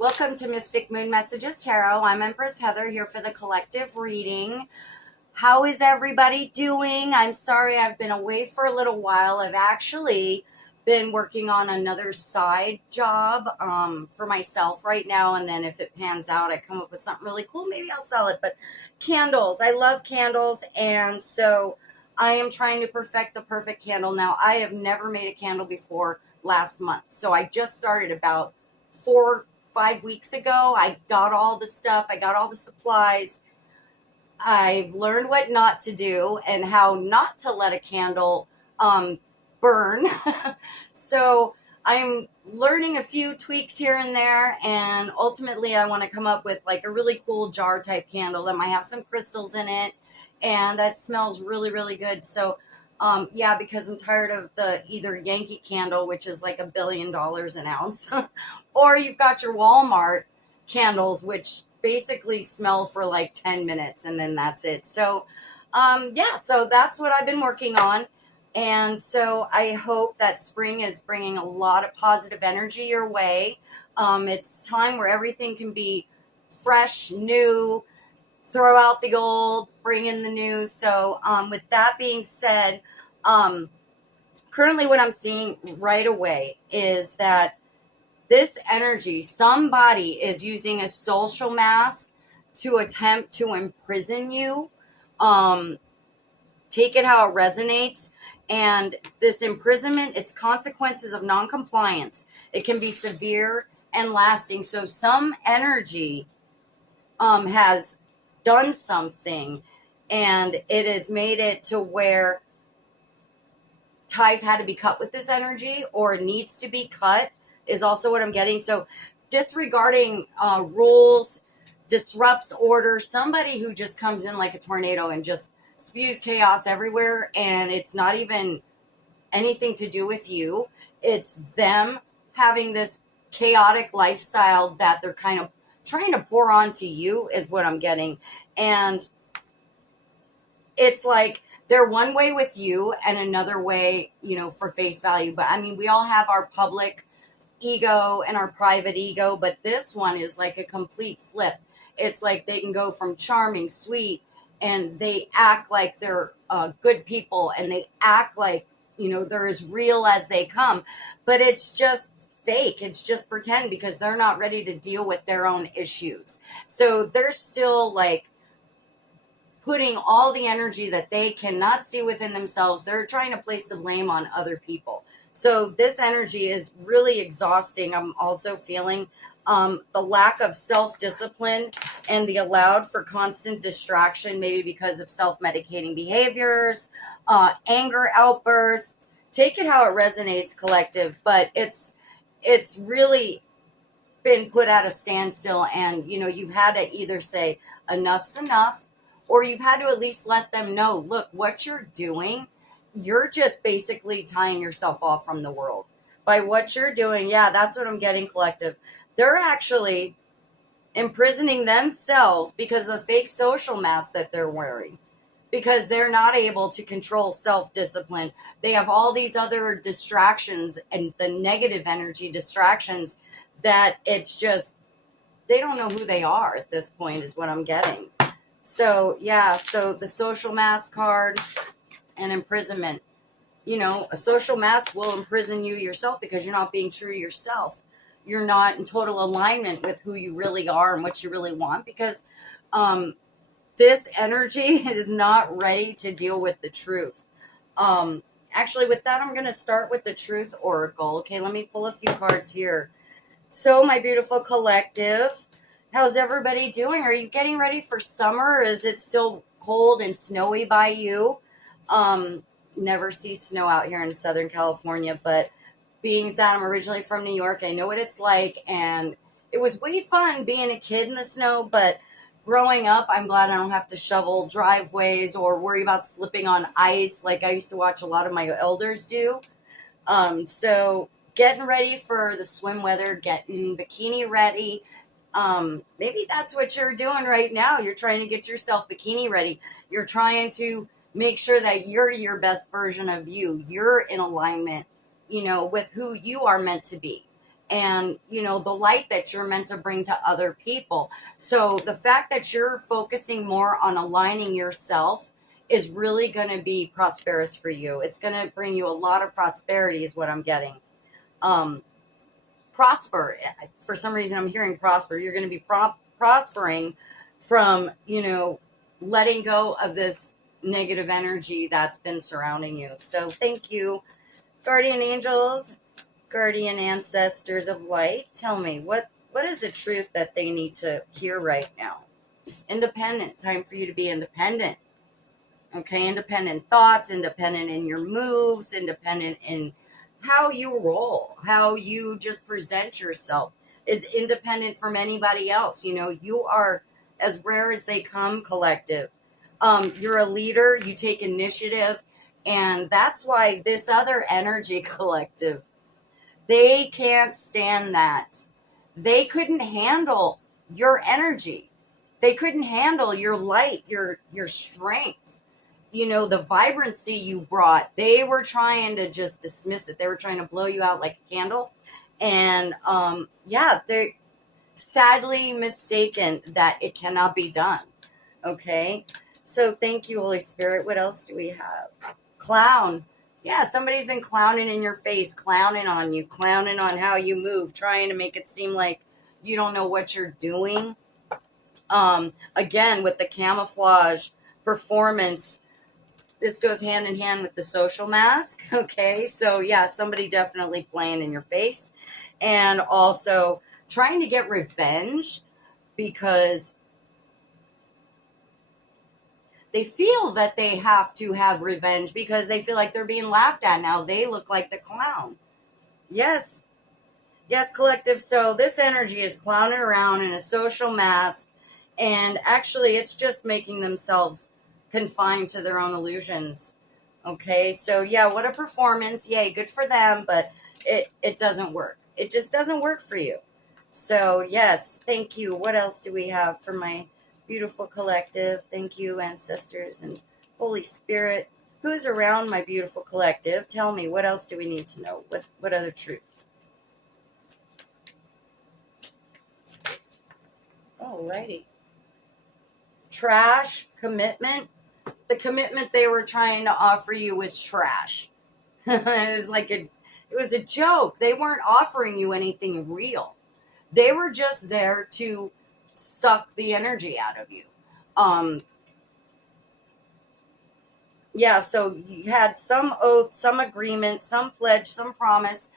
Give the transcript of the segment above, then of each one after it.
Welcome to Mystic Moon Messages Tarot. I'm Empress Heather here for the collective reading. How is everybody doing? I'm sorry I've been away for a little while. I've actually been working on another side job for myself right now, and then if it pans out, I come up with something really cool, maybe I'll sell it. But candles, I love candles, and so I am trying to perfect the perfect candle. Now, I have never made a candle before last month, so I just started about 4-5 weeks ago. I got all the stuff, I got all the supplies. I've learned what not to do and how not to let a candle burn. So I'm learning a few tweaks here and there, and ultimately I want to come up with like a really cool jar type candle that might have some crystals in it and that smells really, really good. So yeah, because I'm tired of the either Yankee candle, which is like $1 billion an ounce, or you've got your Walmart candles, which basically smell for like 10 minutes and then that's it. So yeah, so that's what I've been working on. And so I hope that spring is bringing a lot of positive energy your way. It's time where everything can be fresh, new, throw out the old, bring in the new. So with that being said, currently what I'm seeing right away is that this energy, somebody is using a social mask to attempt to imprison you. Take it how it resonates. And this imprisonment, its consequences of noncompliance, it can be severe and lasting. So some energy has done something, and it has made it to where ties had to be cut with this energy, or needs to be cut, is also what I'm getting. So disregarding rules, disrupts order, somebody who just comes in like a tornado and just spews chaos everywhere, and it's not even anything to do with you. It's them having this chaotic lifestyle that they're kind of trying to pour onto you is what I'm getting. And it's like they're one way with you and another way, for face value. But I mean, we all have our public ego and our private ego, but this one is like a complete flip. It's like they can go from charming, sweet, and they act like they're good people, and they act like, they're as real as they come, but it's just fake. It's just pretend, because they're not ready to deal with their own issues. So they're still like putting all the energy that they cannot see within themselves. They're trying to place the blame on other people. So this energy is really exhausting. I'm also feeling the lack of self-discipline and the allowed for constant distraction, maybe because of self-medicating behaviors, anger outbursts. Take it how it resonates, collective, but it's really been put at a standstill, and you've had to either say enough's enough, or you've had to at least let them know, look, what you're doing, you're just basically tying yourself off from the world by what you're doing. Yeah, that's what I'm getting, collective. They're actually imprisoning themselves because of the fake social mask that they're wearing, because they're not able to control self-discipline. They have all these other distractions and the negative energy distractions that it's just, they don't know who they are at this point is what I'm getting. So yeah, so the social mask card and imprisonment. A social mask will imprison you yourself because you're not being true to yourself. You're not in total alignment with who you really are and what you really want, because this energy is not ready to deal with the truth. Actually, with that, I'm going to start with the Truth Oracle. Okay, let me pull a few cards here. So, my beautiful collective, how's everybody doing? Are you getting ready for summer? Or is it still cold and snowy by you? Never see snow out here in Southern California, but being that I'm originally from New York, I know what it's like, and it was way fun being a kid in the snow, but growing up, I'm glad I don't have to shovel driveways or worry about slipping on ice like I used to watch a lot of my elders do. So getting ready for the swim weather, getting bikini ready. Maybe that's what you're doing right now. You're trying to get yourself bikini ready. You're trying to make sure that you're your best version of you. You're in alignment, with who you are meant to be. and, you know, the light that you're meant to bring to other people. So the fact that you're focusing more on aligning yourself is really going to be prosperous for you. It's going to bring you a lot of prosperity is what I'm getting. Prosper. For some reason, I'm hearing prosper. You're going to be prospering from, you know, letting go of this negative energy that's been surrounding you. So thank you, guardian angels, guardian ancestors of light. Tell me, what is the truth that they need to hear right now? Independent. Time for you to be independent. Okay, independent thoughts, independent in your moves, independent in how you roll, how you just present yourself is independent from anybody else. You know, you are as rare as they come, collective. You're a leader, you take initiative, and that's why this other energy collective, they can't stand that. They couldn't handle your energy. They couldn't handle your light, your strength. You know, the vibrancy you brought. They were trying to just dismiss it. They were trying to blow you out like a candle. And yeah, they're sadly mistaken that it cannot be done. Okay. So thank you, Holy Spirit. What else do we have? Clown. Yeah, somebody's been clowning in your face, clowning on you, clowning on how you move, trying to make it seem like you don't know what you're doing. Again, with the camouflage performance, this goes hand in hand with the social mask. Okay, so yeah, somebody definitely playing in your face, and also trying to get revenge because they feel that they have to have revenge because they feel like they're being laughed at now. They look like the clown. Yes, collective. So this energy is clowning around in a social mask, and actually it's just making themselves confined to their own illusions. Okay, so yeah, what a performance. Yay, good for them, but it doesn't work. It just doesn't work for you. So yes, thank you. What else do we have for my beautiful collective? Thank you, ancestors and Holy Spirit. Who's around my beautiful collective? Tell me, what else do we need to know? What other truth? Alrighty. Trash, commitment. The commitment they were trying to offer you was trash. It was a joke. They weren't offering you anything real. They were just there to suck the energy out of you. Yeah, so you had some oath, some agreement, some pledge, some promise.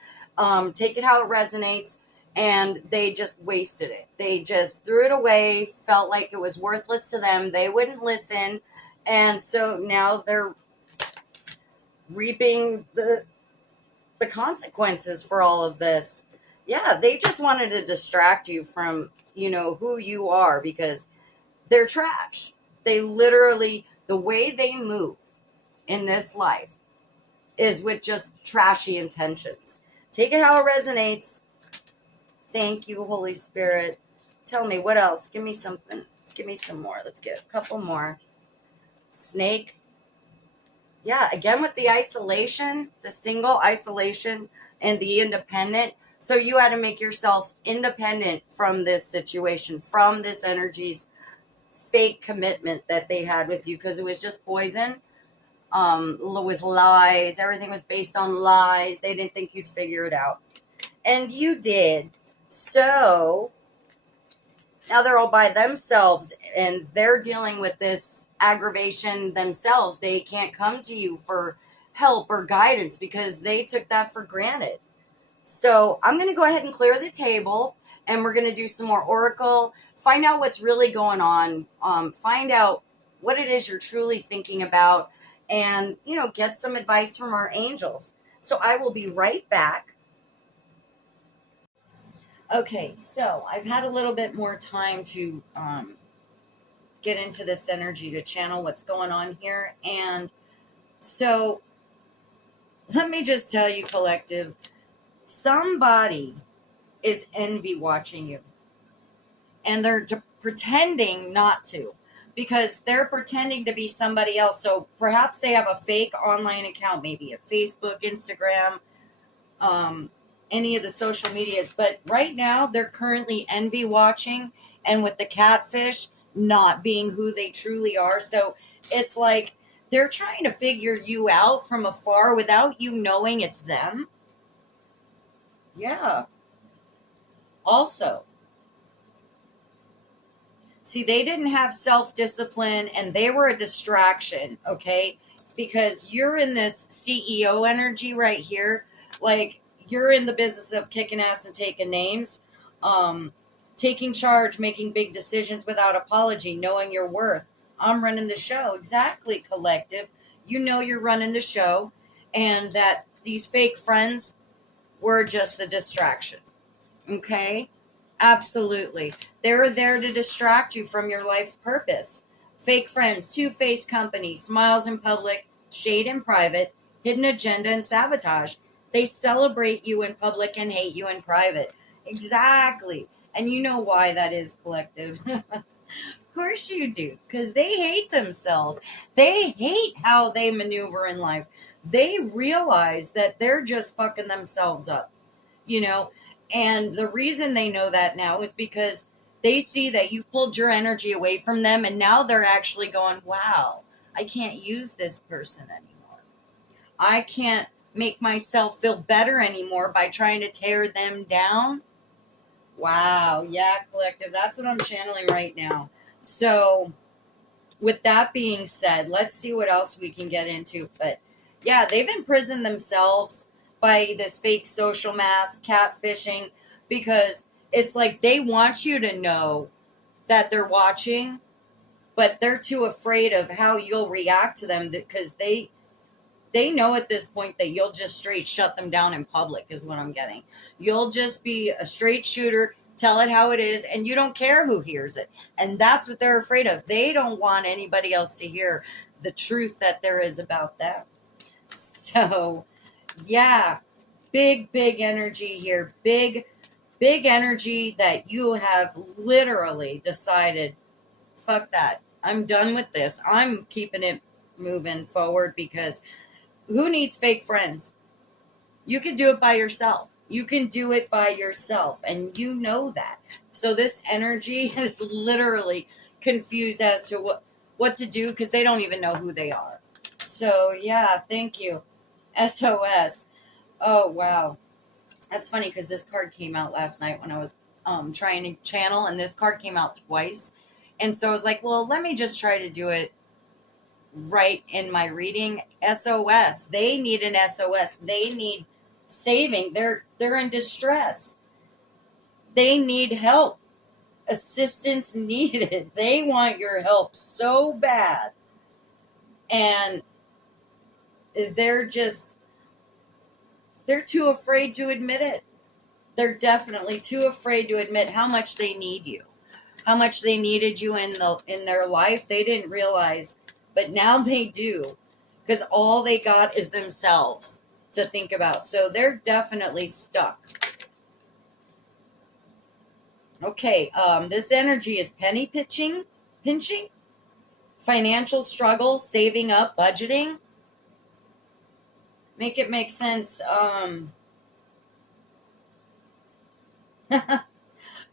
Take it how it resonates. And they just wasted it. They just threw it away, felt like it was worthless to them. They wouldn't listen. And so now they're reaping the consequences for all of this. Yeah, they just wanted to distract you from, you know, who you are because they're trash. They literally, the way they move in this life is with just trashy intentions. Take it how it resonates. Thank you, Holy Spirit. Tell me, what else? Give me something. Give me some more. Let's get a couple more. Snake. Yeah, again with the isolation, the single isolation and the independent. So you had to make yourself independent from this situation, from this energy's fake commitment that they had with you because it was just poison. With lies. Everything was based on lies. They didn't think you'd figure it out. And you did. So now they're all by themselves and they're dealing with this aggravation themselves. They can't come to you for help or guidance because they took that for granted. So I'm going to go ahead and clear the table and we're going to do some more oracle, find out what's really going on, find out what it is you're truly thinking about, and, you know, get some advice from our angels. So I will be right back. Okay, so I've had a little bit more time to get into this energy, to channel what's going on here. And so let me just tell you, collective, somebody is envy watching you. And they're pretending not to because they're pretending to be somebody else. So perhaps they have a fake online account, maybe a Facebook, Instagram, any of the social medias, but right now they're currently envy watching, and with the catfish not being who they truly are. So it's like they're trying to figure you out from afar without you knowing it's them. Yeah. Also, see, they didn't have self discipline and they were a distraction, okay? Because you're in this CEO energy right here. Like, you're in the business of kicking ass and taking names, um, taking charge, making big decisions without apology, knowing your worth. I'm running the show. Exactly, collective. You know you're running the show, and that these fake friends were just the distraction. Okay? Absolutely. They're there to distract you from your life's purpose. Fake friends, two-faced company, smiles in public, shade in private, hidden agenda and sabotage. They celebrate you in public and hate you in private. Exactly. And you know why that is, collective. Of course you do, because they hate themselves. They hate how they maneuver in life. They realize that they're just fucking themselves up, you know? And the reason they know that now is because they see that you've pulled your energy away from them, and now they're actually going, wow, I can't use this person anymore. I can't make myself feel better anymore by trying to tear them down. Wow. Yeah, collective. That's what I'm channeling right now. So, with that being said, let's see what else we can get into. But yeah, they've imprisoned themselves by this fake social mask, catfishing, because it's like they want you to know that they're watching, but they're too afraid of how you'll react to them because they know at this point that you'll just straight shut them down in public, is what I'm getting. You'll just be a straight shooter, tell it how it is, and you don't care who hears it. And that's what they're afraid of. They don't want anybody else to hear the truth that there is about them. So, yeah, big energy here. Big energy that you have literally decided, fuck that. I'm done with this. I'm keeping it moving forward because who needs fake friends? You can do it by yourself. You can do it by yourself, and you know that. So this energy is literally confused as to what to do because they don't even know who they are. So yeah, thank you. SOS. Oh wow. That's funny because this card came out last night when I was trying to channel, and this card came out twice. And so I was like, well, let me just try to do it right in my reading. SOS. They need an SOS. They need saving. They're in distress. They need help. Assistance needed. They want your help so bad. And they're too afraid to admit it. They're definitely too afraid to admit how much they need you. How much they needed you in their life. They didn't realize, but now they do, because all they got is themselves to think about. So they're definitely stuck. Okay, this energy is penny pinching, financial struggle, saving up, budgeting. Make it make sense.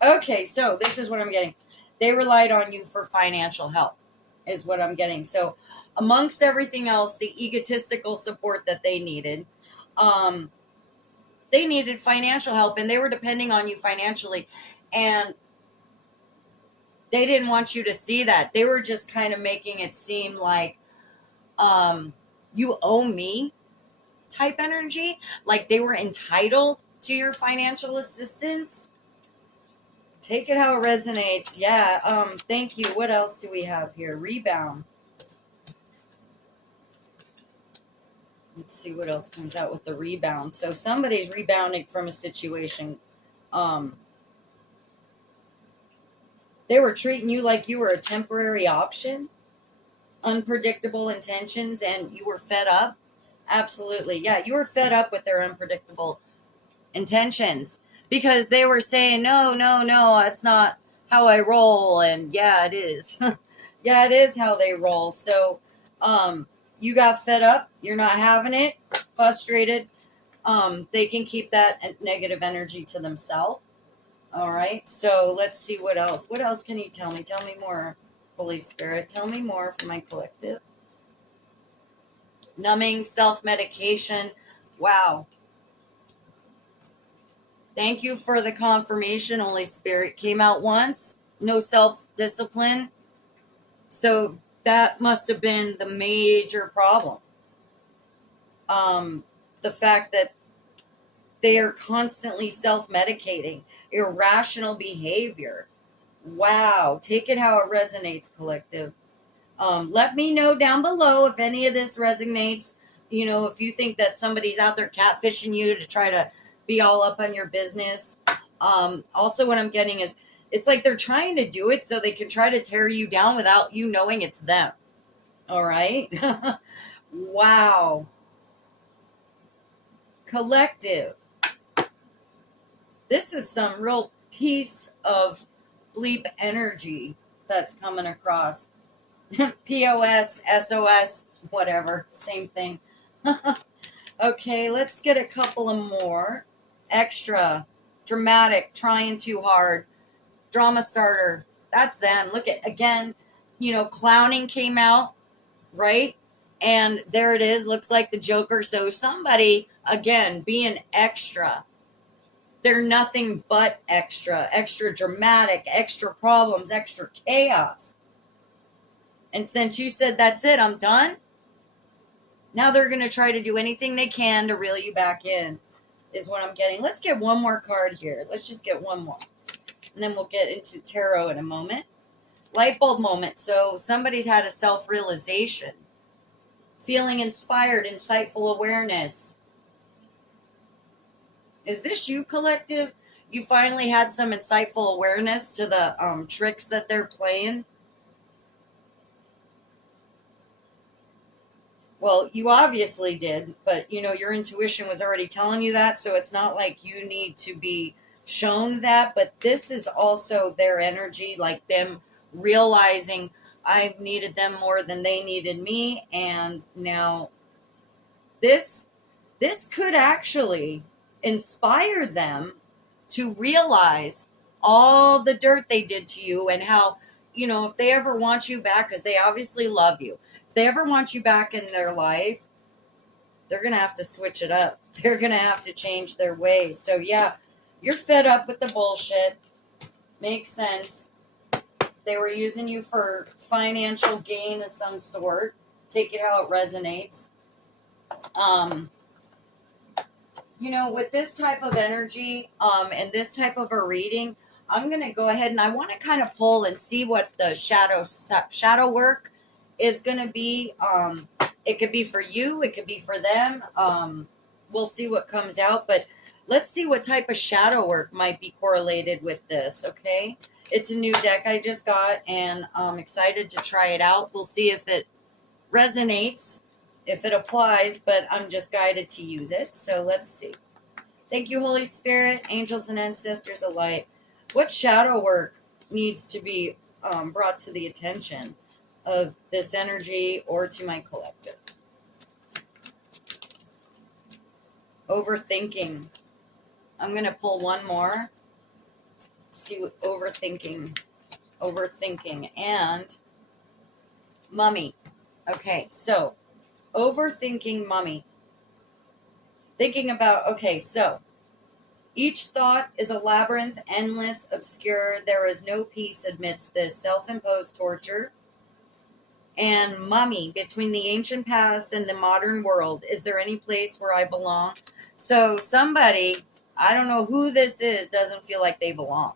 Okay, so this is what I'm getting. They relied on you for financial help, is what I'm getting. So, amongst everything else, the egotistical support that they needed financial help, and they were depending on you financially. And they didn't want you to see that. They were just kind of making it seem like you owe me type energy. Like they were entitled to your financial assistance. Take it how it resonates. Yeah. Thank you. What else do we have here? Rebound. Let's see what else comes out with the rebound. So somebody's rebounding from a situation. They were treating you like you were a temporary option, unpredictable intentions, and you were fed up. Absolutely. Yeah, you were fed up with their unpredictable intentions because they were saying, no, that's not how I roll. And yeah, it is. Yeah, it is how they roll. So you got fed up. You're not having it. Frustrated. they can keep that negative energy to themselves. All right. So let's see what else. What else can you tell me? Tell me more, Holy Spirit. Tell me more for my collective. Numbing, self-medication. Wow. Thank you for the confirmation, Holy Spirit. Came out once. No self-discipline. So that must have been the major problem. The fact that they are constantly self-medicating, irrational behavior. Wow. Take it how it resonates, collective. Let me know down below if any of this resonates. You know, if you think that somebody's out there catfishing you to try to be all up on your business. Also, what I'm getting is it's like they're trying to do it so they can try to tear you down without you knowing it's them. All right. Wow. Collective. This is some real piece of bleep energy that's coming across. POS, SOS, whatever, same thing. Okay, let's get a couple of more. Extra, dramatic, trying too hard, drama starter. That's them. Look at, again, you know, clowning came out, right? And there it is. Looks like the Joker. So somebody, again, being extra. They're nothing but extra. Extra dramatic, extra problems, extra chaos. And since you said, that's it, I'm done, now they're going to try to do anything they can to reel you back in, is what I'm getting. Let's get one more card here. Let's just get one more. And then we'll get into tarot in a moment. Light bulb moment. So somebody's had a self-realization. Feeling inspired, insightful awareness. Is this you, collective? You finally had some insightful awareness to the tricks that they're playing? Well, you obviously did, but, you know, your intuition was already telling you that, so it's not like you need to be shown that, but this is also their energy, like them realizing I've needed them more than they needed me, and now this could actually inspire them to realize all the dirt they did to you and how, you know, if they ever want you back, because they obviously love you, if they ever want you back in their life, they're going to have to switch it up. They're going to have to change their ways. So, yeah, you're fed up with the bullshit. Makes sense. They were using you for financial gain of some sort. Take it how it resonates. You know, with this type of energy and this type of a reading, I'm going to go ahead and I want to kind of pull and see what the shadow work is going to be. It could be for you. It could be for them. We'll see what comes out. But let's see what type of shadow work might be correlated with this, okay? It's a new deck I just got, and I'm excited to try it out. We'll see if it resonates, if it applies, but I'm just guided to use it. So let's see. Thank you, Holy Spirit, angels and ancestors alike. What shadow work needs to be brought to the attention of this energy or to my collective? Overthinking. I'm going to pull one more. See what overthinking, and mummy. Okay, so overthinking, mummy. Thinking about, okay, so each thought is a labyrinth, endless, obscure. There is no peace amidst this self-imposed torture. And mummy, between the ancient past and the modern world, is there any place where I belong? So somebody, I don't know who this is, doesn't feel like they belong.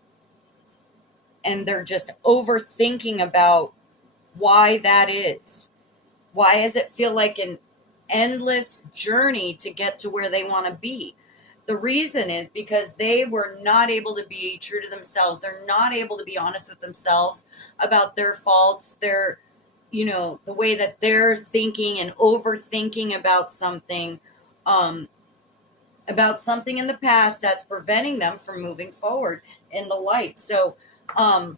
And they're just overthinking about why that is. Why does it feel like an endless journey to get to where they want to be? The reason is because they were not able to be true to themselves. They're not able to be honest with themselves about their faults, their, you know, the way that they're thinking and overthinking about something in the past that's preventing them from moving forward in the light. So, I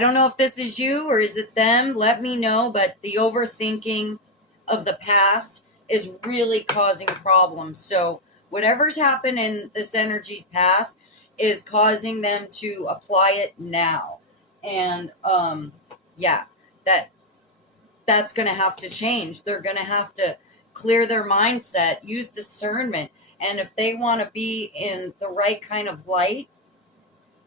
don't know if this is you or is it them. Let me know. But the overthinking of the past is really causing problems. So whatever's happened in this energy's past is causing them to apply it now. And yeah, that's going to have to change. They're going to have to clear their mindset, use discernment. And if they want to be in the right kind of light,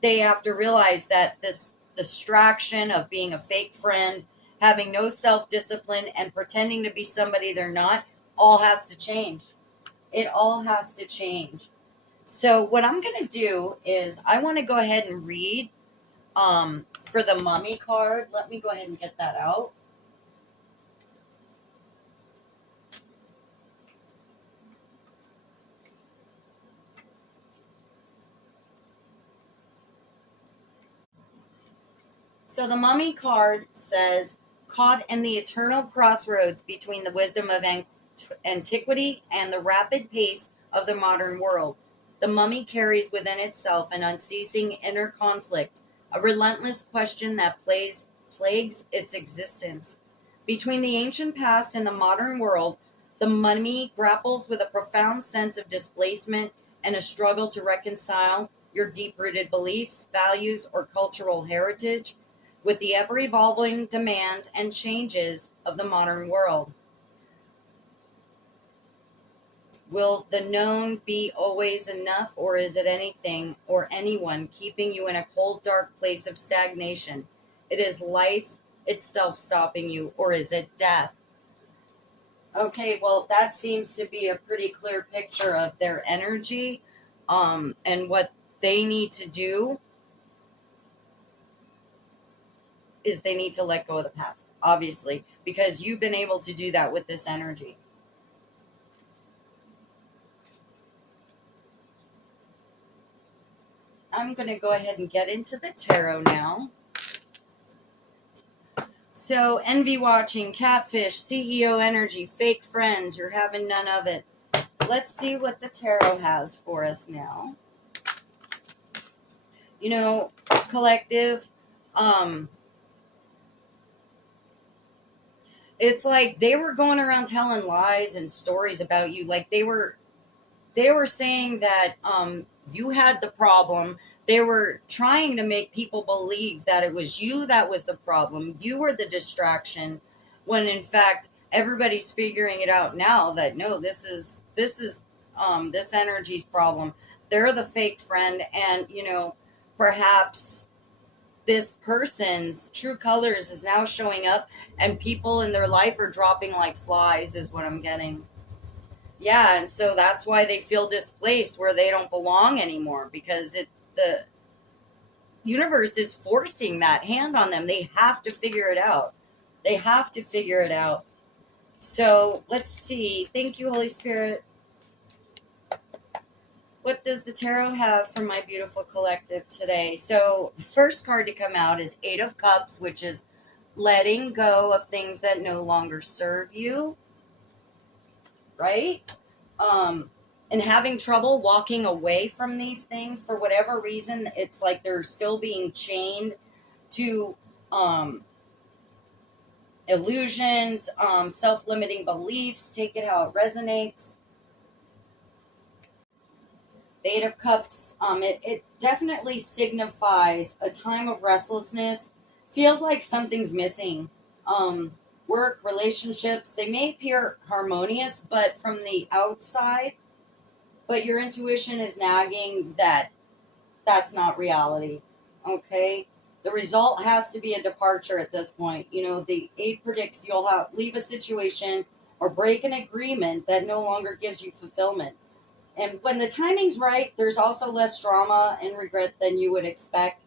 they have to realize that this distraction of being a fake friend, having no self-discipline, and pretending to be somebody they're not, all has to change. It all has to change. So what I'm going to do is I want to go ahead and read for the mummy card. Let me go ahead and get that out. So the mummy card says, caught in the eternal crossroads between the wisdom of antiquity and the rapid pace of the modern world, the mummy carries within itself an unceasing inner conflict, a relentless question that plagues its existence. Between the ancient past and the modern world, the mummy grapples with a profound sense of displacement and a struggle to reconcile your deep-rooted beliefs, values, or cultural heritage with the ever-evolving demands and changes of the modern world. Will the known be always enough, or is it anything or anyone keeping you in a cold, dark place of stagnation? It is life itself stopping you, or is it death? Okay, well, that seems to be a pretty clear picture of their energy, and what they need to do is they need to let go of the past, obviously, because you've been able to do that with this energy. I'm going to go ahead and get into the tarot now. So, envy watching, catfish, CEO energy, fake friends, you're having none of it. Let's see what the tarot has for us now. You know, collective, it's like they were going around telling lies and stories about you. Like they were saying that you had the problem. They were trying to make people believe that it was you that was the problem. You were the distraction, when in fact everybody's figuring it out now that no, this is this energy's problem. They're the fake friend, and you know, perhaps this person's true colors is now showing up, and people in their life are dropping like flies, is what I'm getting. Yeah, and so that's why they feel displaced, where they don't belong anymore, because the universe is forcing that hand on them. They have to figure it out. They have to figure it out. So let's see. Thank you, Holy Spirit. What does the tarot have for my beautiful collective today? So the first card to come out is Eight of Cups, which is letting go of things that no longer serve you, right? And having trouble walking away from these things for whatever reason. It's like they're still being chained to illusions, self-limiting beliefs. Take it how it resonates. The Eight of Cups, it definitely signifies a time of restlessness. Feels like something's missing. Work, relationships, they may appear harmonious, but from the outside, but your intuition is nagging that that's not reality. Okay? The result has to be a departure at this point. You know, the Eight predicts you'll leave a situation or break an agreement that no longer gives you fulfillment. And when the timing's right, there's also less drama and regret than you would expect.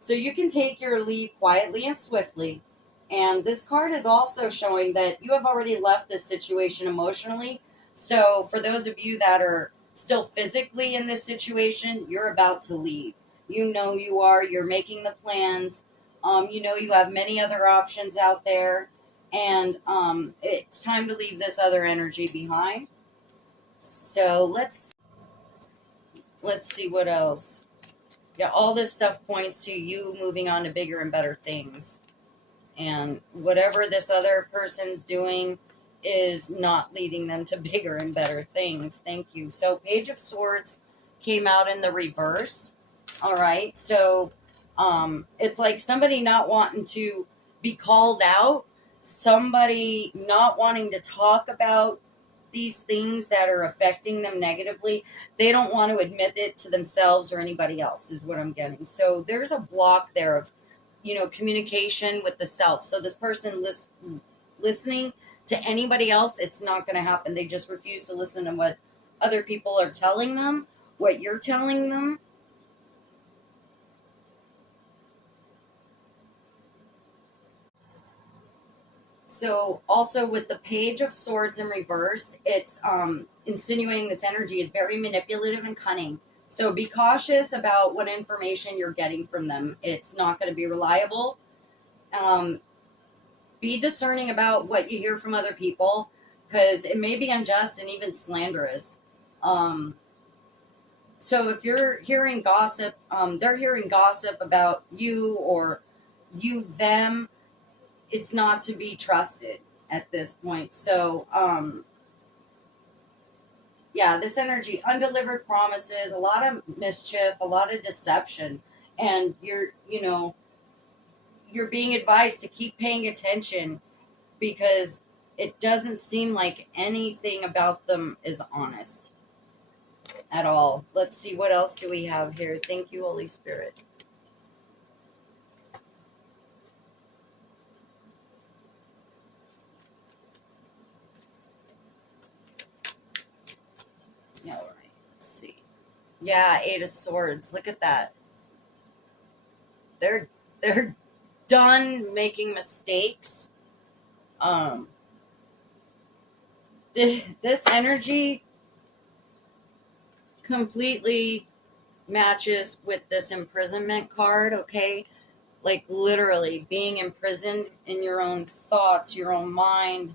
So you can take your leave quietly and swiftly. And this card is also showing that you have already left this situation emotionally. So for those of you that are still physically in this situation, you're about to leave. You know you are. You're making the plans. You know you have many other options out there. And it's time to leave this other energy behind. So let's see what else. Yeah, all this stuff points to you moving on to bigger and better things. And whatever this other person's doing, is not leading them to bigger and better things. Thank you. So Page of Swords came out in the reverse. All right. So it's like somebody not wanting to be called out, somebody not wanting to talk about these things that are affecting them negatively. They don't want to admit it to themselves or anybody else, is what I'm getting. So there's a block there of, communication with the self. So this person listening to anybody else, it's not going to happen. They just refuse to listen to what other people are telling them, what you're telling them. So also with the Page of Swords in reversed, it's insinuating this energy is very manipulative and cunning. So be cautious about what information you're getting from them. It's not going to be reliable. Be discerning about what you hear from other people, because it may be unjust and even slanderous. So if you're hearing gossip, they're hearing gossip about you or you, them, it's not to be trusted at this point. So, yeah, this energy, undelivered promises, a lot of mischief, a lot of deception. And you're being advised to keep paying attention because it doesn't seem like anything about them is honest at all. Let's see, what else do we have here? Thank you, Holy Spirit. All right, let's see. Yeah, Eight of Swords. Look at that. They're done making mistakes. This energy completely matches with this imprisonment card, okay? Like literally being imprisoned in your own thoughts, your own mind.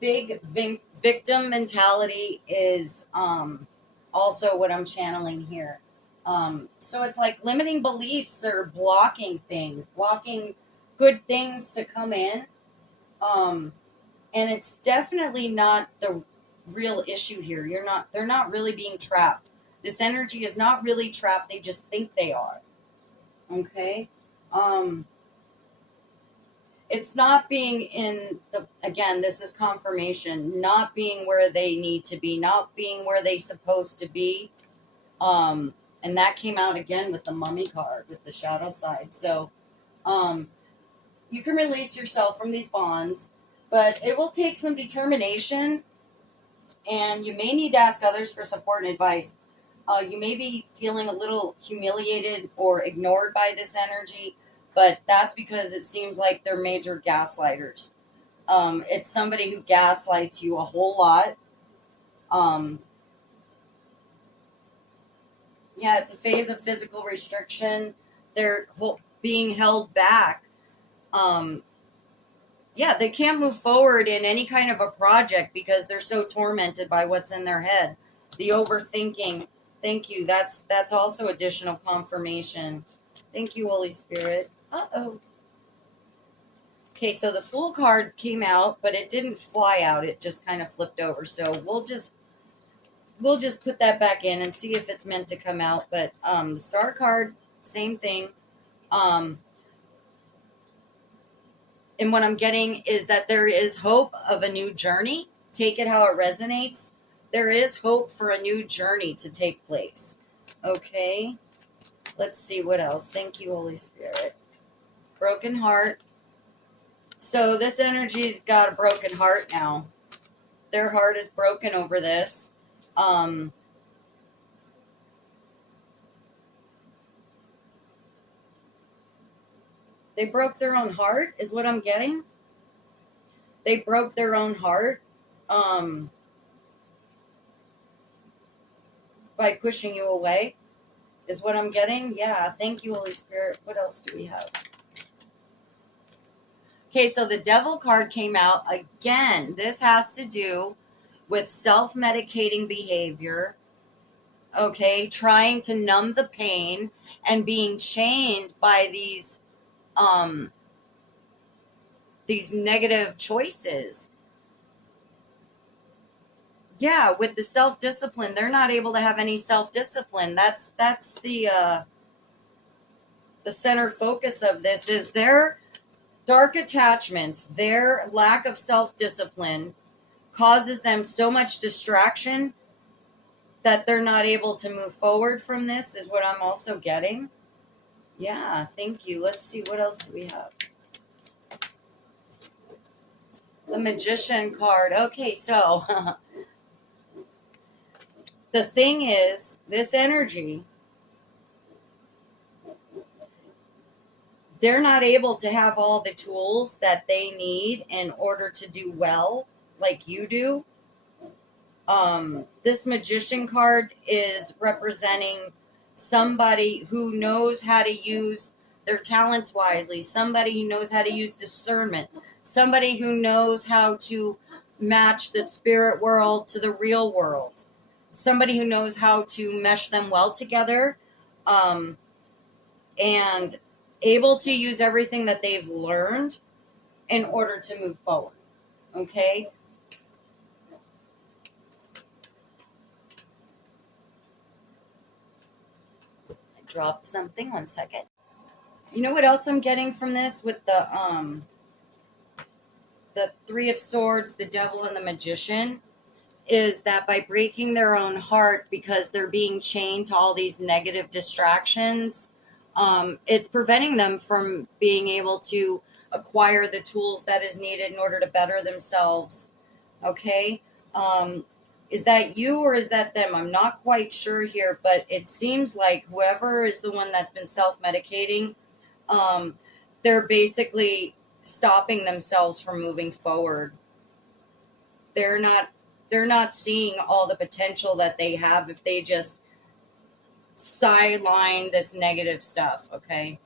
Big victim mentality is also what I'm channeling here. So it's like limiting beliefs or blocking things, blocking good things to come in. And it's definitely not the real issue here. They're not really being trapped. This energy is not really trapped. They just think they are. Okay. It's not being again, this is confirmation, not being where they need to be, not being where they supposed to be. And that came out again with the Mummy card, with the shadow side. So, you can release yourself from these bonds, but it will take some determination, and you may need to ask others for support and advice. You may be feeling a little humiliated or ignored by this energy, but that's because it seems like they're major gaslighters. It's somebody who gaslights you a whole lot. Yeah, it's a phase of physical restriction. They're being held back. Yeah, they can't move forward in any kind of a project because they're so tormented by what's in their head. The overthinking. Thank you. That's also additional confirmation. Thank you, Holy Spirit. Uh-oh. Okay, so the Fool card came out, but it didn't fly out. It just kind of flipped over. So we'll just put that back in and see if it's meant to come out. But the Star card, same thing. And what I'm getting is that there is hope of a new journey. Take it how it resonates. There is hope for a new journey to take place. Okay. Let's see what else. Thank you, Holy Spirit. Broken heart. So this energy's got a broken heart now. Their heart is broken over this. They broke their own heart, is what I'm getting. They broke their own heart by pushing you away, is what I'm getting. Yeah, thank you, Holy Spirit. What else do we have? Okay, so the Devil card came out again. This has to do with self-medicating behavior. Okay, trying to numb the pain and being chained by these these negative choices. Yeah, with the self-discipline, they're not able to have any self-discipline. That's the center focus of this is their dark attachments, their lack of self-discipline causes them so much distraction that they're not able to move forward from this, is what I'm also getting. Yeah, thank you. Let's see, what else do we have? The Magician card. Okay, so the thing is, this energy, they're not able to have all the tools that they need in order to do well like you do. This Magician card is representing somebody who knows how to use their talents wisely, somebody who knows how to use discernment, somebody who knows how to match the spirit world to the real world, somebody who knows how to mesh them well together, and able to use everything that they've learned in order to move forward. Okay? I dropped something. 1 second. You know what else I'm getting from this with the Three of Swords, the Devil, and the Magician, is that by breaking their own heart because they're being chained to all these negative distractions, it's preventing them from being able to acquire the tools that is needed in order to better themselves. Okay? Is that you or is that them? I'm not quite sure here, but it seems like whoever is the one that's been self-medicating, they're basically stopping themselves from moving forward. They're not seeing all the potential that they have if they just sideline this negative stuff, okay?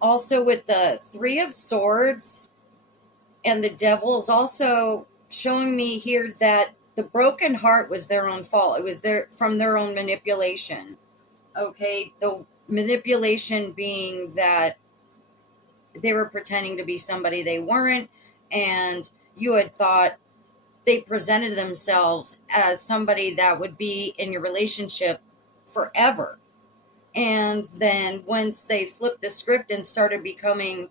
Also with the Three of Swords and the Devil is also showing me here that the broken heart was their own fault. It was from their own manipulation. Okay, the manipulation being that they were pretending to be somebody they weren't, and you had thought they presented themselves as somebody that would be in your relationship forever. And then once they flipped the script and started becoming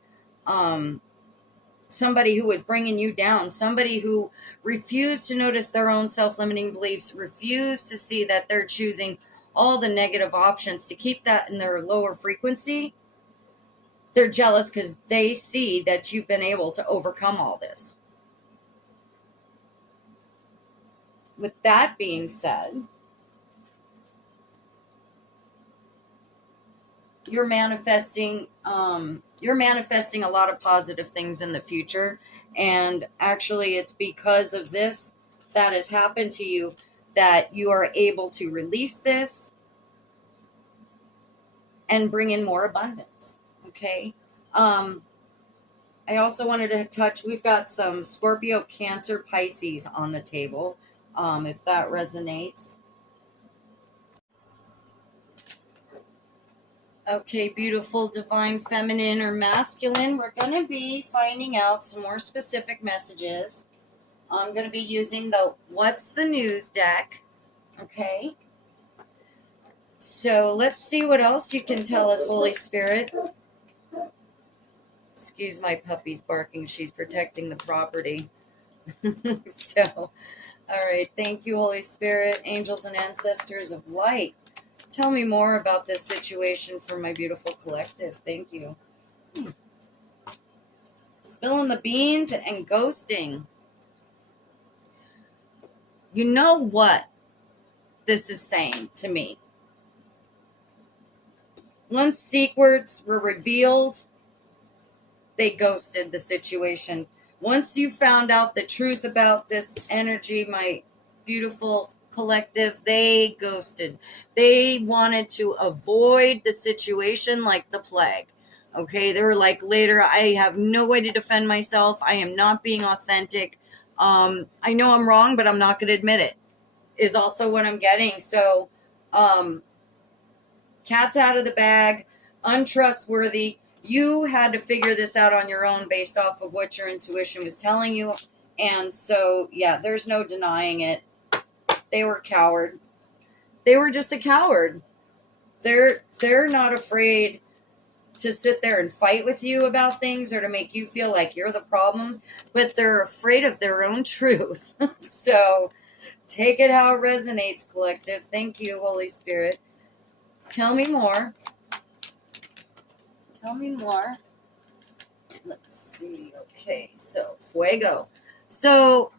somebody who was bringing you down, somebody who refused to notice their own self-limiting beliefs, refused to see that they're choosing all the negative options to keep that in their lower frequency, they're jealous because they see that you've been able to overcome all this. With that being said, you're manifesting a lot of positive things in the future, and actually it's because of this that has happened to you that you are able to release this and bring in more abundance. Okay. I also wanted to touch, we've got some Scorpio, Cancer, Pisces on the table, if that resonates. Okay, beautiful, divine, feminine, or masculine. We're going to be finding out some more specific messages. I'm going to be using the What's the News deck. Okay. So let's see what else you can tell us, Holy Spirit. Excuse my puppy's barking. She's protecting the property. So, all right. Thank you, Holy Spirit, angels and ancestors of light. Tell me more about this situation for my beautiful collective. Thank you. Spilling the beans and ghosting. You know what this is saying to me? Once secrets were revealed, they ghosted the situation. Once you found out the truth about this energy, my beautiful collective, they ghosted. They wanted to avoid the situation like the plague. Okay, they were like, later, I have no way to defend myself. I am not being authentic. I know I'm wrong, but I'm not going to admit it. is also what I'm getting. So, cat's out of the bag, untrustworthy. You had to figure this out on your own based off of what your intuition was telling you. And so, yeah, there's no denying it. They were a coward. They were just a coward. They're not afraid to sit there and fight with you about things or to make you feel like you're the problem, but they're afraid of their own truth. So take it how it resonates, collective. Thank you, Holy Spirit. Tell me more. Tell me more. Let's see. Okay, so fuego. So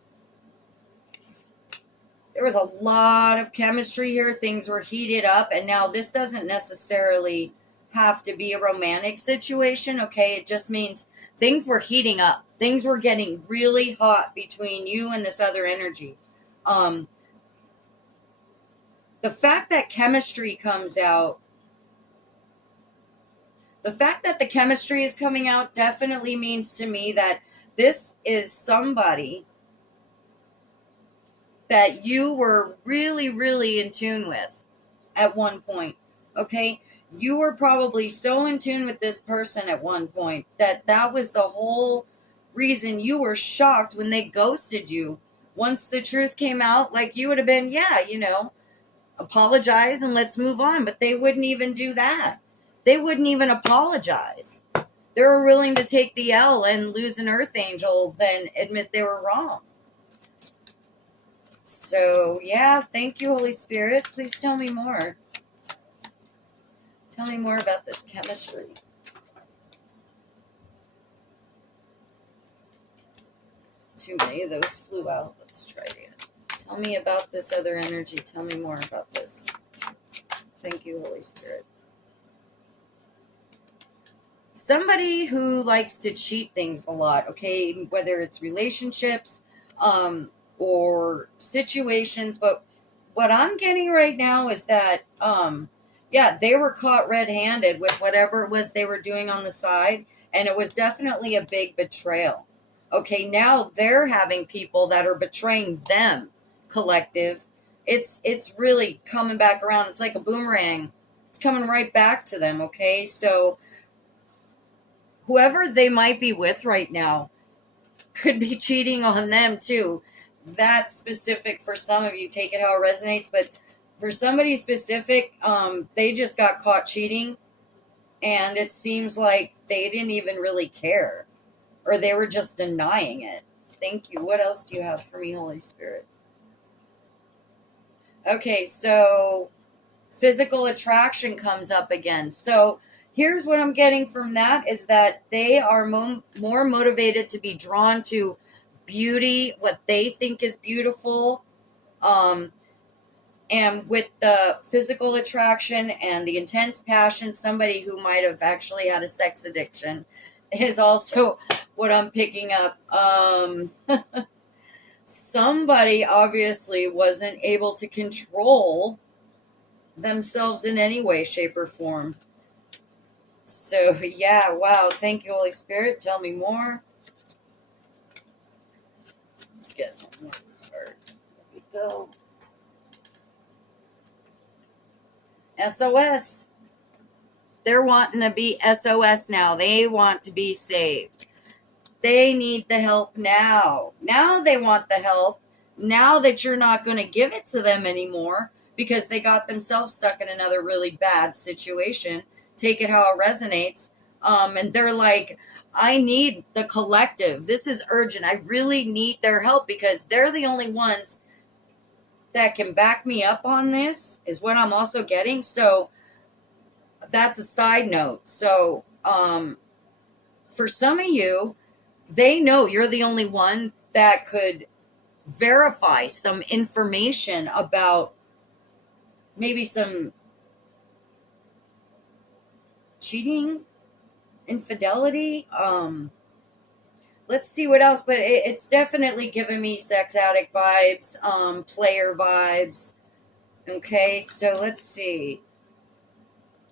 there was a lot of chemistry here. Things were heated up, and now this doesn't necessarily have to be a romantic situation, okay? It just means things were heating up. Things were getting really hot between you and this other energy. The fact that chemistry comes out, the fact that the chemistry is coming out definitely means to me that this is somebody that you were really, really in tune with at one point, okay? You were probably so in tune with this person at one point that was the whole reason you were shocked when they ghosted you. Once the truth came out, like you would have been, yeah, apologize and let's move on. But they wouldn't even do that. They wouldn't even apologize. They were willing to take the L and lose an earth angel than admit they were wrong. So, yeah, thank you, Holy Spirit. Please tell me more. Tell me more about this chemistry. Too many of those flew out. Let's try it again. Tell me about this other energy. Tell me more about this. Thank you, Holy Spirit. Somebody who likes to cheat things a lot, okay? Whether it's relationships, or situations, but what I'm getting right now is that, they were caught red-handed with whatever it was they were doing on the side, and it was definitely a big betrayal. Okay, now they're having people that are betraying them, collective. It's really coming back around. It's like a boomerang. It's coming right back to them, okay? So whoever they might be with right now could be cheating on them too. That's specific for some of you. Take it how it resonates. But for somebody specific, they just got caught cheating. And it seems like they didn't even really care. Or they were just denying it. Thank you. What else do you have for me, Holy Spirit? Okay, so physical attraction comes up again. So here's what I'm getting from that is that they are more motivated to be drawn to beauty, what they think is beautiful, and with the physical attraction and the intense passion, somebody who might have actually had a sex addiction is also what I'm picking up. Somebody obviously wasn't able to control themselves in any way, shape, or form. So, yeah, wow. Thank you, Holy Spirit. Tell me more. Let's get one more card. There we go. SOS. They're wanting to be SOS now. They want to be saved. They need the help now. Now they want the help. Now that you're not going to give it to them anymore because they got themselves stuck in another really bad situation. Take it how it resonates. And they're like, I need the collective. This is urgent. I really need their help because they're the only ones that can back me up on this, is what I'm also getting. So that's a side note. So for some of you, they know you're the only one that could verify some information about maybe some cheating, infidelity. Let's see what else, but it's definitely giving me sex addict vibes, player vibes. Okay, so let's see.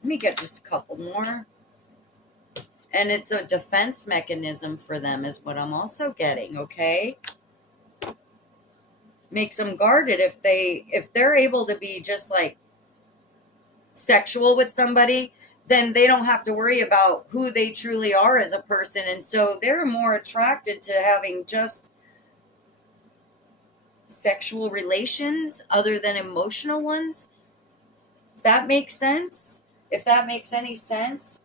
Let me get just a couple more. And it's a defense mechanism for them is what I'm also getting, okay? makes them guarded. If they're able to be just like sexual with somebody, then they don't have to worry about who they truly are as a person. And so they're more attracted to having just sexual relations other than emotional ones. If that makes sense. If that makes any sense.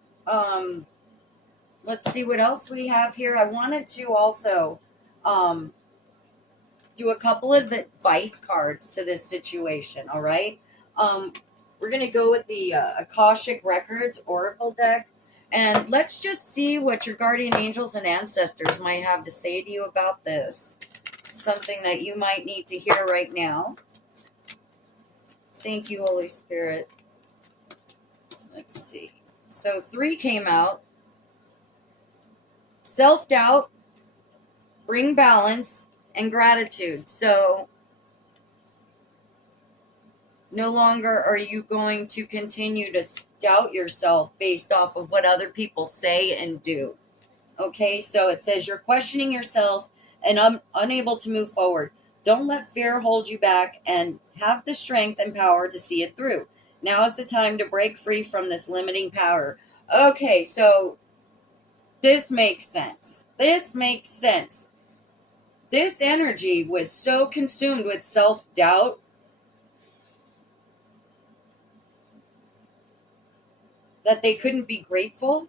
Let's see what else we have here. I wanted to also do a couple of advice cards to this situation, all right? We're going to go with the Akashic Records Oracle deck. And let's just see what your guardian angels and ancestors might have to say to you about this. Something that you might need to hear right now. Thank you, Holy Spirit. Let's see. So 3 came out. Self-doubt, bring balance, and gratitude. So no longer are you going to continue to doubt yourself based off of what other people say and do. Okay, so it says you're questioning yourself and unable to move forward. Don't let fear hold you back and have the strength and power to see it through. Now is the time to break free from this limiting power. Okay, so this makes sense. This makes sense. This energy was so consumed with self-doubt that they couldn't be grateful.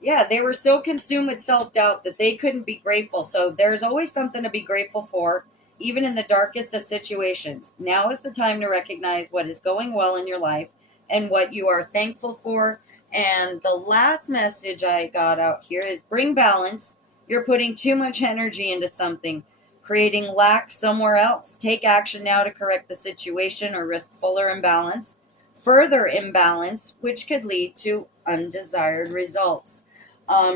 Yeah, they were so consumed with self-doubt that they couldn't be grateful. So there's always something to be grateful for, even in the darkest of situations. Now is the time to recognize what is going well in your life and what you are thankful for. And the last message I got out here is bring balance. You're putting too much energy into something, creating lack somewhere else. Take action now to correct the situation or risk further imbalance, which could lead to undesired results.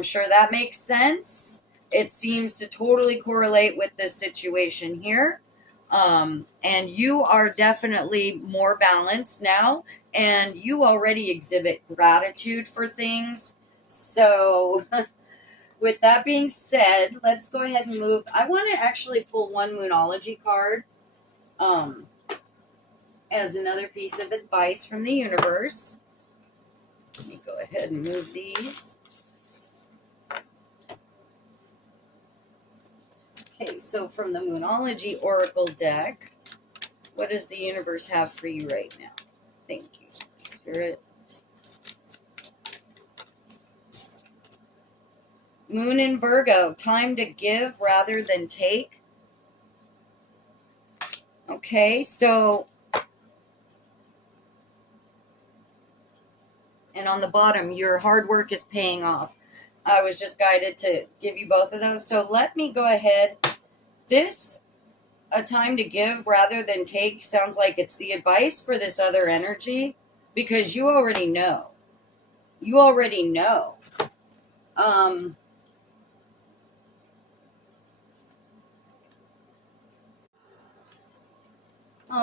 Sure, that makes sense. It seems to totally correlate with this situation here. And you are definitely more balanced now, and you already exhibit gratitude for things. So with that being said, let's go ahead and move. I want to actually pull one Moonology card as another piece of advice from the universe. Let me go ahead and move these. Okay, so from the Moonology Oracle deck, what does the universe have for you right now? Thank you, Spirit. Moon in Virgo, time to give rather than take. Okay, so, and on the bottom, your hard work is paying off. I was just guided to give you both of those. So let me go ahead. This, a time to give rather than take, sounds like it's the advice for this other energy, because you already know. You already know. All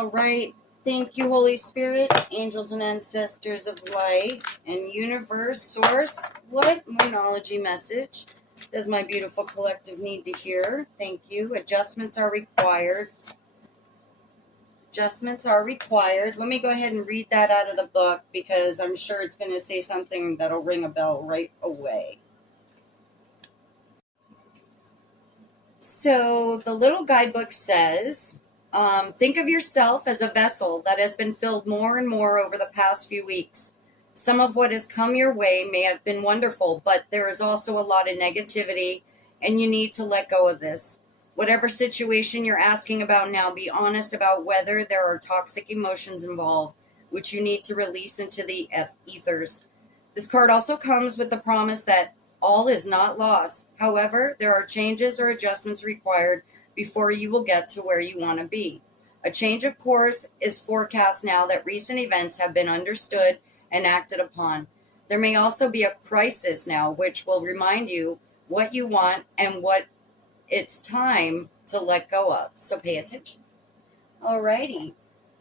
right. Thank you, Holy Spirit, angels and ancestors of light, and universe, source. What Moonology message does my beautiful collective need to hear? Thank you. Adjustments are required. Adjustments are required. Let me go ahead and read that out of the book, because I'm sure it's going to say something that'll ring a bell right away. So the little guidebook says, think of yourself as a vessel that has been filled more and more over the past few weeks. Some of what has come your way may have been wonderful, but there is also a lot of negativity, and you need to let go of this. Whatever situation you're asking about now, be honest about whether there are toxic emotions involved, which you need to release into the ethers. This card also comes with the promise that all is not lost. However, there are changes or adjustments required before you will get to where you want to be. A change of course is forecast now that recent events have been understood and acted upon. There may also be a crisis now, which will remind you what you want and what it's time to let go of. So pay attention. Alrighty.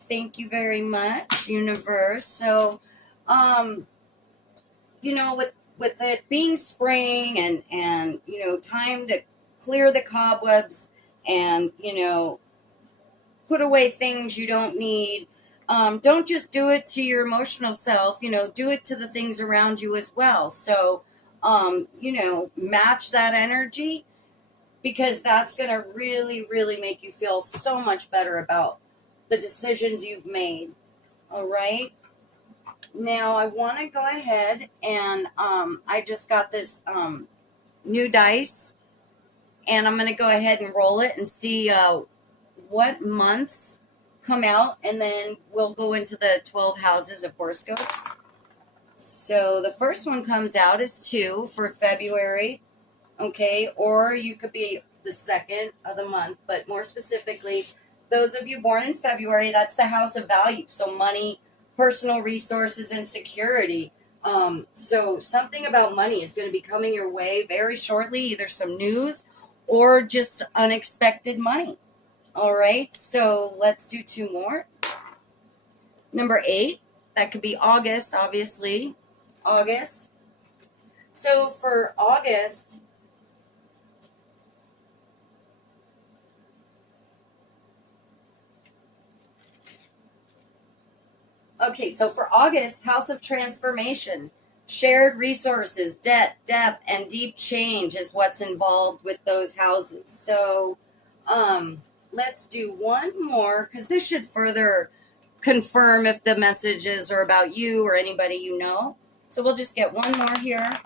Thank you very much, universe. So, with it being spring and time to clear the cobwebs and, put away things you don't need. Don't just do it to your emotional self, do it to the things around you as well. So, match that energy, because that's going to really, really make you feel so much better about the decisions you've made. All right. Now, I want to go ahead and I just got this new dice, and I'm going to go ahead and roll it and see what months come out, and then we'll go into the 12 houses of horoscopes. So the first one comes out is 2 for February, okay, or you could be the second of the month, but more specifically, those of you born in February, that's the house of value, so money, personal resources, and security. So something about money is going to be coming your way very shortly, either some news or just unexpected money. All right, so let's do 2 more. Number 8, that could be August, obviously. August. So for August, okay, so for August, House of Transformation, shared resources, debt, death, and deep change is what's involved with those houses. So let's do one more, because this should further confirm if the messages are about you or anybody you know. So we'll just get one more here.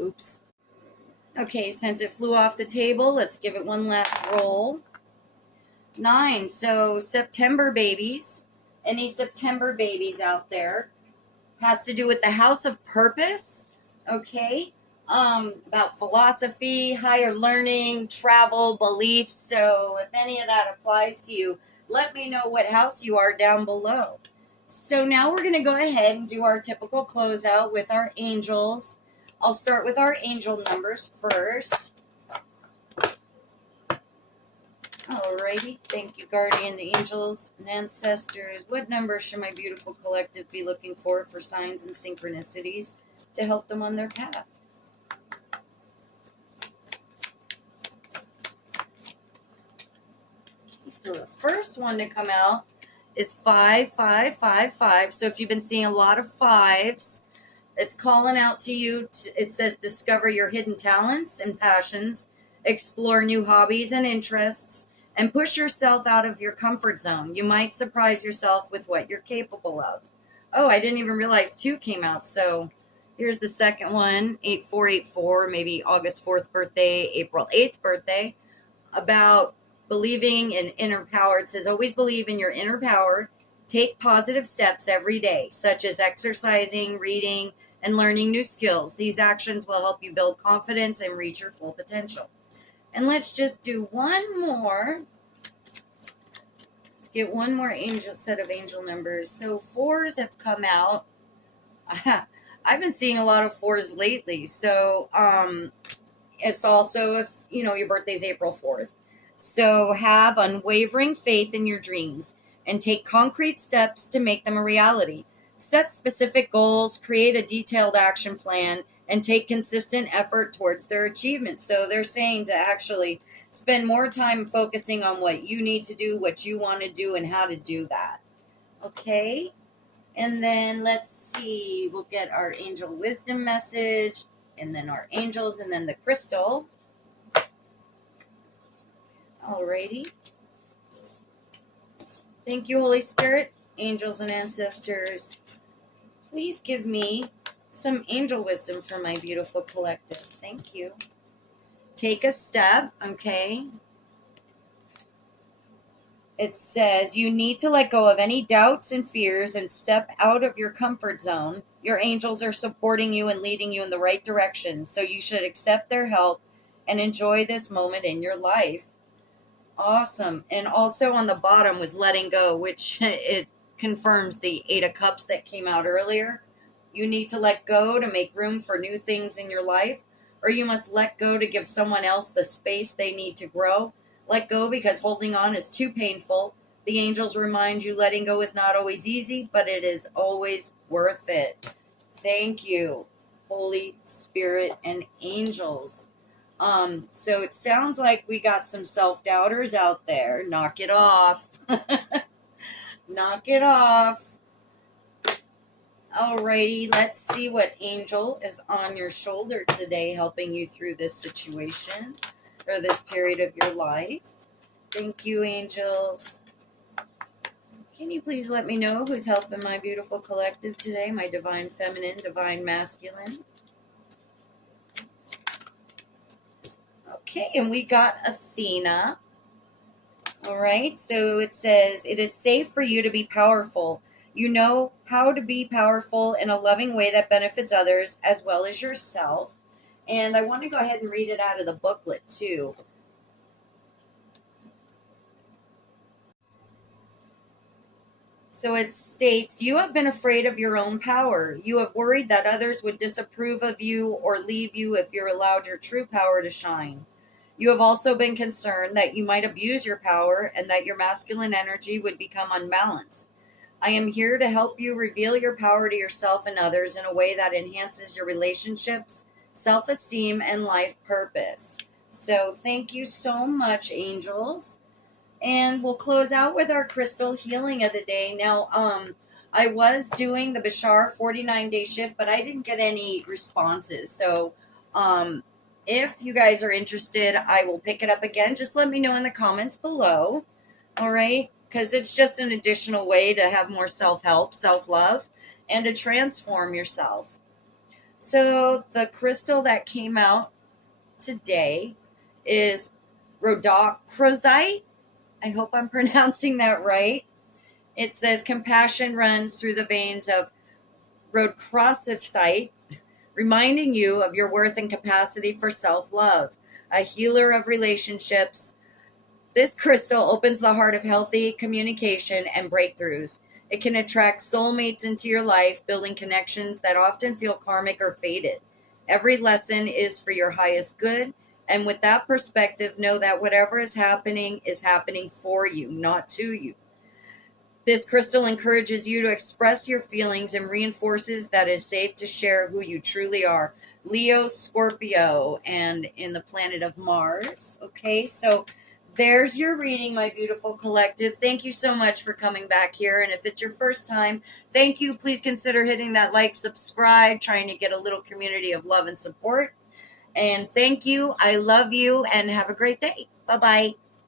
Oops. Okay, since it flew off the table, let's give it one last roll. 9. So September babies. Any September babies out there? Has to do with the house of purpose. Okay. About philosophy, higher learning, travel, beliefs. So if any of that applies to you, let me know what house you are down below. So now we're going to go ahead and do our typical closeout with our angels. I'll start with our angel numbers first. Alrighty, thank you, guardian angels and ancestors. What number should my beautiful collective be looking for signs and synchronicities to help them on their path? So the first one to come out is 5555. So if you've been seeing a lot of 5s, it's calling out to you. It says discover your hidden talents and passions, explore new hobbies and interests, and push yourself out of your comfort zone. You might surprise yourself with what you're capable of. Oh, I didn't even realize 2 came out. So here's the second one, 8484, maybe August 4th birthday, April 8th birthday, about believing in inner power. It says, always believe in your inner power. Take positive steps every day, such as exercising, reading, and learning new skills. These actions will help you build confidence and reach your full potential. And let's just do one more. Let's get one more set of angel numbers. So 4s have come out. I've been seeing a lot of 4s lately. So it's also, if your birthday's April 4th. So have unwavering faith in your dreams and take concrete steps to make them a reality. Set specific goals, create a detailed action plan, and take consistent effort towards their achievement. So they're saying to actually spend more time focusing on what you need to do, what you want to do, and how to do that. Okay? And then let's see. We'll get our angel wisdom message, and then our angels, and then the crystal. Alrighty. Thank you, Holy Spirit, angels and ancestors. Please give me some angel wisdom for my beautiful collective. Thank you. Take a step, okay? It says you need to let go of any doubts and fears and step out of your comfort zone. Your angels are supporting you and leading you in the right direction, so you should accept their help and enjoy this moment in your life. Awesome. And also on the bottom was letting go, which it confirms the 8 of Cups that came out earlier. You need to let go to make room for new things in your life, or you must let go to give someone else the space they need to grow. Let go because holding on is too painful. The angels remind you letting go is not always easy, but it is always worth it. Thank you, Holy Spirit and angels. So it sounds like we got some self-doubters out there. Knock it off. Knock it off. Alrighty, let's see what angel is on your shoulder today, helping you through this situation or this period of your life. Thank you, angels. Can you please let me know who's helping my beautiful collective today, my divine feminine, divine masculine? Okay, and we got Athena. All right, so it says, it is safe for you to be powerful. You know how to be powerful in a loving way that benefits others as well as yourself. And I want to go ahead and read it out of the booklet too. So it states, you have been afraid of your own power. You have worried that others would disapprove of you or leave you if you're allowed your true power to shine. You have also been concerned that you might abuse your power and that your masculine energy would become unbalanced. I am here to help you reveal your power to yourself and others in a way that enhances your relationships, self-esteem, and life purpose. So thank you so much, angels. And we'll close out with our crystal healing of the day. Now, I was doing the Bashar 49-day shift, but I didn't get any responses. So, if you guys are interested, I will pick it up again. Just let me know in the comments below. All right? Because it's just an additional way to have more self-help, self-love, and to transform yourself. So, the crystal that came out today is rhodochrosite. I hope I'm pronouncing that right. It says compassion runs through the veins of rhodochrosite, reminding you of your worth and capacity for self-love. A healer of relationships, this crystal opens the heart of healthy communication and breakthroughs. It can attract soulmates into your life, building connections that often feel karmic or fated. Every lesson is for your highest good. And with that perspective, know that whatever is happening for you, not to you. This crystal encourages you to express your feelings and reinforces that it's safe to share who you truly are. Leo, Scorpio, and in the planet of Mars. Okay, so there's your reading, my beautiful collective. Thank you so much for coming back here. And if it's your first time, thank you. Please consider hitting that like, subscribe, trying to get a little community of love and support. And thank you. I love you and have a great day. Bye-bye.